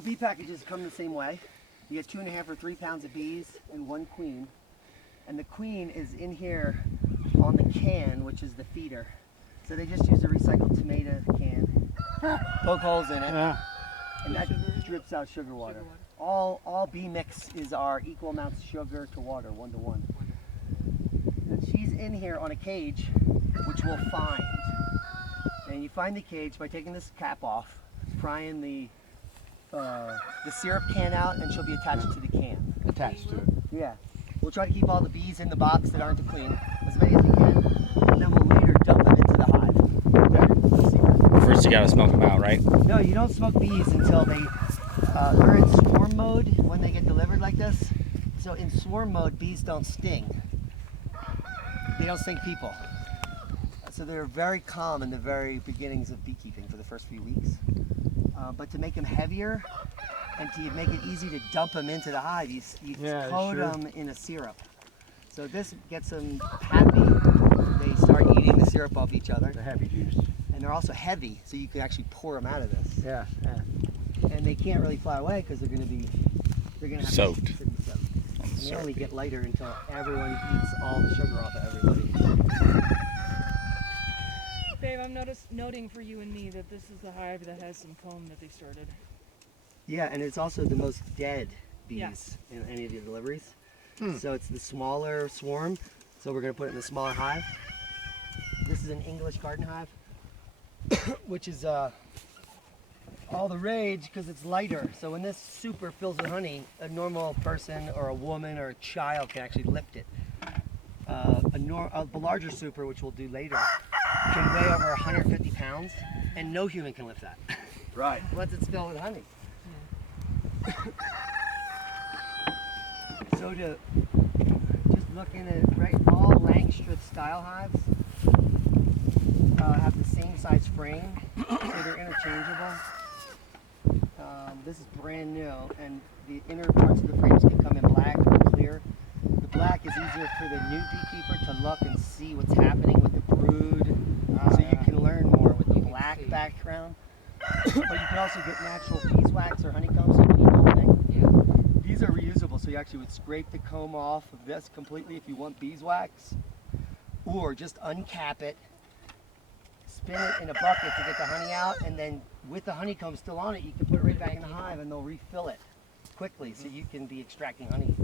All bee packages come the same way. You get 2.5 or 3 pounds of bees and 1 queen. And the queen is in here on the can, which is the feeder. So they just use a recycled tomato can, poke holes in it, and that drips out sugar water. All bee mix is our equal amounts of sugar to water, 1 to 1. And she's in here on a cage, which we'll find. And you find the cage by taking this cap off, prying the syrup can out, and she'll be attached to the can. Attached to it. Yeah. We'll try to keep all the bees in the box that aren't the queen, as many as we can, and then we'll later dump them into the hive. First you gotta smoke them out, right? No, you don't smoke bees until they're in swarm mode when they get delivered like this. So in swarm mode, bees don't sting. They don't sting people. So they're very calm in the very beginnings of beekeeping for the first few weeks. But to make them heavier and to make it easy to dump them into the hive, you coat them in a syrup. So this gets them happy. They start eating the syrup off each other. The heavy juice. And they're also heavy, so you can actually pour them out of this. Yeah. And they can't really fly away because they're going to have Soaked. To be soaked. And they only get lighter until everyone eats all the sugar off of everybody. Dave, I'm noting for you and me that this is the hive that has some comb that they started. Yeah, and it's also the most dead bees in any of the deliveries. So it's the smaller swarm. So we're going to put it in the smaller hive. This is an English garden hive, which is all the rage because it's lighter. So when this super fills with honey, a normal person or a woman or a child can actually lift it. A larger super, which we'll do later, can weigh over 150 pounds, and no human can lift that. Right. Once it's filled with honey. So to just looking at all Langstroth style hives have the same size frame, so they're interchangeable. This is brand new, and the inner parts of the frames can come in black or clear. The black is easier for the new beekeeper to look and see what's happening with the brood, so you can learn more with the black background. But you can also get natural beeswax or honeycomb, so you can eat the whole thing. These are reusable, so you actually would scrape the comb off of this completely if you want beeswax, or just uncap it, spin it in a bucket to get the honey out, and then with the honeycomb still on it, you can put it right back in the hive and they'll refill it quickly, so you can be extracting honey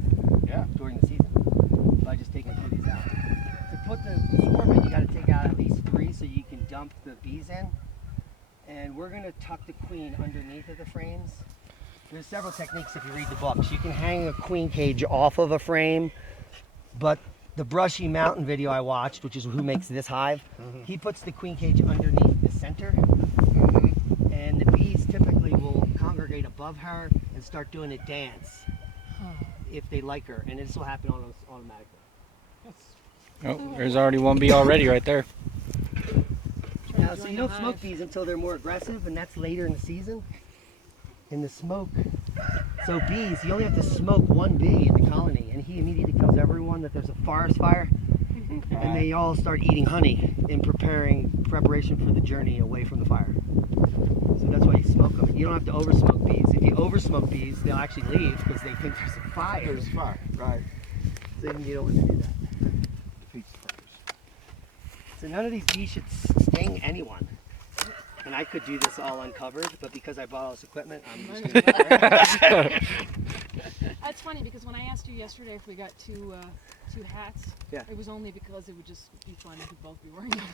during the season by just taking 2 of these out. To put the swarm in, you got to take out at least 3 so you can dump the bees in. And we're going to tuck the queen underneath of the frames. There's several techniques if you read the books. You can hang a queen cage off of a frame, but the Brushy Mountain video I watched, which is who makes this hive, he puts the queen cage underneath the center, and the bees typically will congregate above her and start doing a dance if they like her, and this will happen almost automatically. Oh, there's already one bee already right there. Now, so you don't smoke bees until they're more aggressive, and that's later in the season. In the smoke, so bees, you only have to smoke 1 bee in the colony, and he immediately tells everyone that there's a forest fire, and they all start eating honey in preparation for the journey away from the fire. So that's why you smoke them. You don't have to over-smoke bees. If you over-smoke bees, they'll actually leave because they think there's a fire. There's fire, right. So you don't want to do that. So none of these bees should sting anyone. And I could do this all uncovered, but because I bought all this equipment, I'm just going to That's funny because when I asked you yesterday if we got two hats, it was only because it would just be fun if we both be wearing them.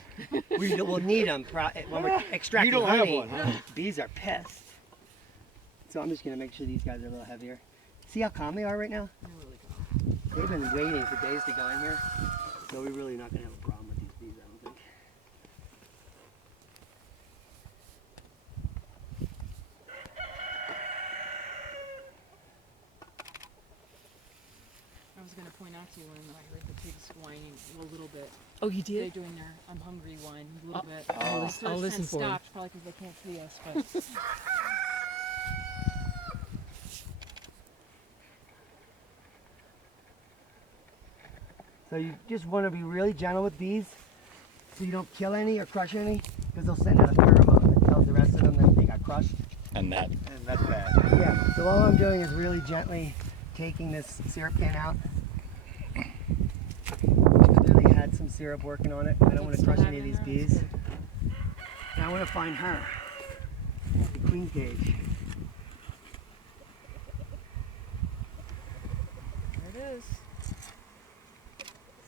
We'll need them when we're extracting honey. Have one, huh? Bees are pissed. So I'm just going to make sure these guys are a little heavier. See how calm they are right now? They're really cool. They've been waiting for days to go in here, so we're really not going to have a problem with these bees, I don't think. I was going to point out to you when I heard the pigs whining a little bit. Oh, you They're did? doing their I'm hungry whine a little bit. I'll listen for them. Stopped probably because they can't see us, but So you just want to be really gentle with bees so you don't kill any or crush any, because they'll send out a pheromone that tells the rest of them that they got crushed. And that. And that's bad. Yeah, so all I'm doing is really gently taking this syrup can out. Clearly had some syrup working on it. I don't want to crush any of these bees. And I want to find her, the queen cage. There it is.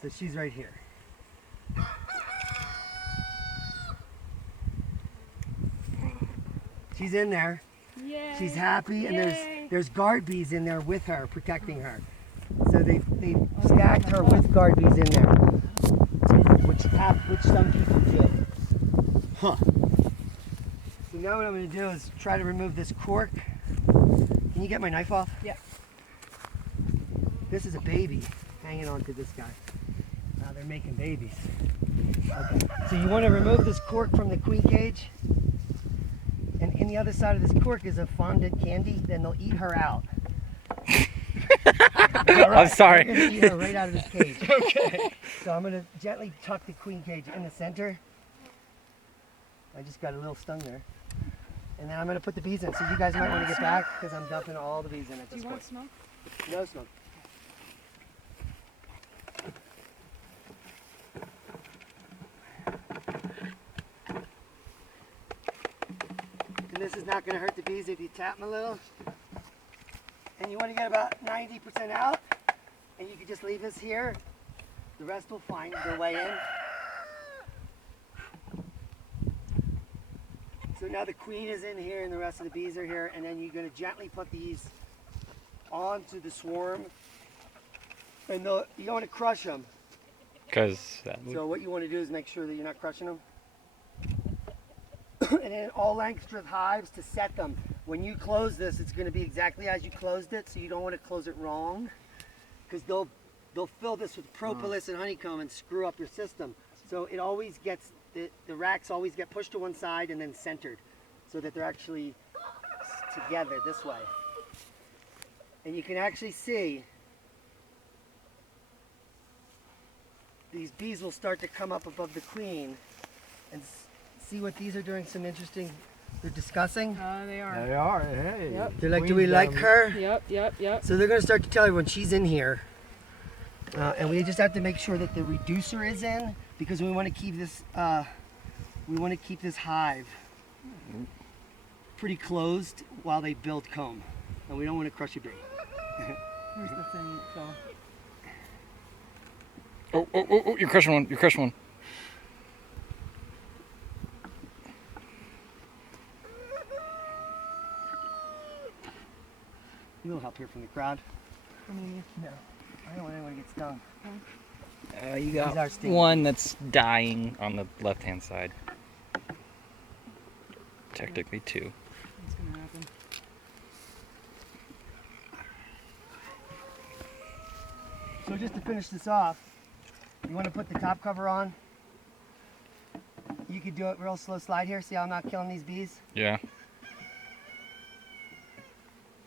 So she's right here. She's in there. Yay. She's happy, and Yay. there's guard bees in there with her, protecting her. So they stacked her with guard bees in there, which some people did. Huh. So now what I'm going to do is try to remove this cork. Can you get my knife off? Yeah. This is a baby hanging on to this guy. Now they're making babies. Okay. So you want to remove this cork from the queen cage. And in the other side of this cork is a fondant candy. Then they'll eat her out. I'm sorry. They're going to eat her right out of this cage. Okay. So I'm going to gently tuck the queen cage in the center. I just got a little stung there. And then I'm going to put the bees in. So you guys might want to get back because I'm dumping all the bees in at Do this you point. want smoke? No smoke. And this is not going to hurt the bees if you tap them a little. And you want to get about 90% out. And you can just leave this here. The rest will find their way in. So now the queen is in here and the rest of the bees are here. And then you're going to gently put these onto the swarm. And you don't want to crush them. Because that would... So what you want to do is make sure that you're not crushing them. And then all lengths of hives to set them. When you close this, it's going to be exactly as you closed it, so you don't want to close it wrong, because they'll fill this with propolis and honeycomb and screw up your system. So it always gets, the racks always get pushed to one side and then centered, so that they're actually together this way. And you can actually see these bees will start to come up above the queen and see what these are doing. Some interesting, they're discussing. They are. They are, hey. Yep. They're like, do we like her? Yep. So they're going to start to tell everyone she's in here. And we just have to make sure that the reducer is in, because we want to keep this, hive pretty closed while they build comb. And we don't want to crush a bee. Here's the thing, Phil. Oh, you're crushing one. You're crushing one. A little help here from the crowd. I mean, No, I don't want anyone to get stung. You These are got stinging. one that's dying on the left-hand side. Technically two. what's going to happen? So just to finish this off, you want to put the top cover on. You could do it real slow slide here. See how I'm not killing these bees? Yeah.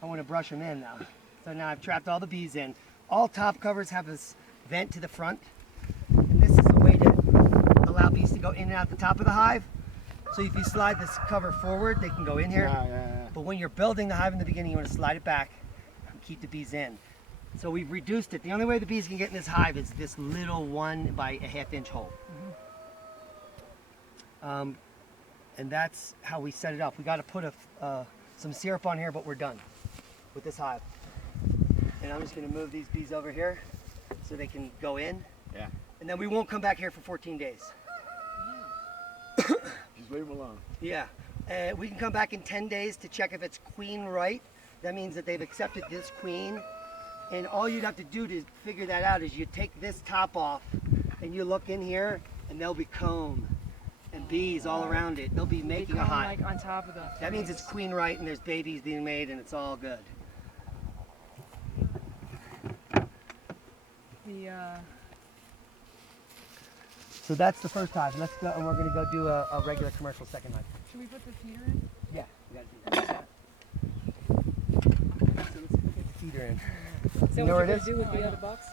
I want to brush them in now. So now I've trapped all the bees in. All top covers have this vent to the front. And this is a way to allow bees to go in and out the top of the hive. So if you slide this cover forward, they can go in here. Yeah. But when you're building the hive in the beginning, you want to slide it back and keep the bees in. So we've reduced it. The only way the bees can get in this hive is this little 1 by a ½ inch hole. And that's how we set it up. We got to put some syrup on here, but we're done with this hive. And I'm just going to move these bees over here so they can go in. Yeah. And then we won't come back here for 14 days. Just leave them alone. Yeah. We can come back in 10 days to check if it's queen right. That means that they've accepted this queen. And all you'd have to do to figure that out is you take this top off and you look in here and there'll be comb and bees all around it. They'll be making a hive. Like on top of the. That means it's queen right and there's babies being made and it's all good. So that's the first hive. Let's go, and we're going to go do a regular commercial second hive. Should we put the feeder in? Yeah, we got to do that. So let's get the feeder in. Is that You know what where you're it going to is? do with the other box?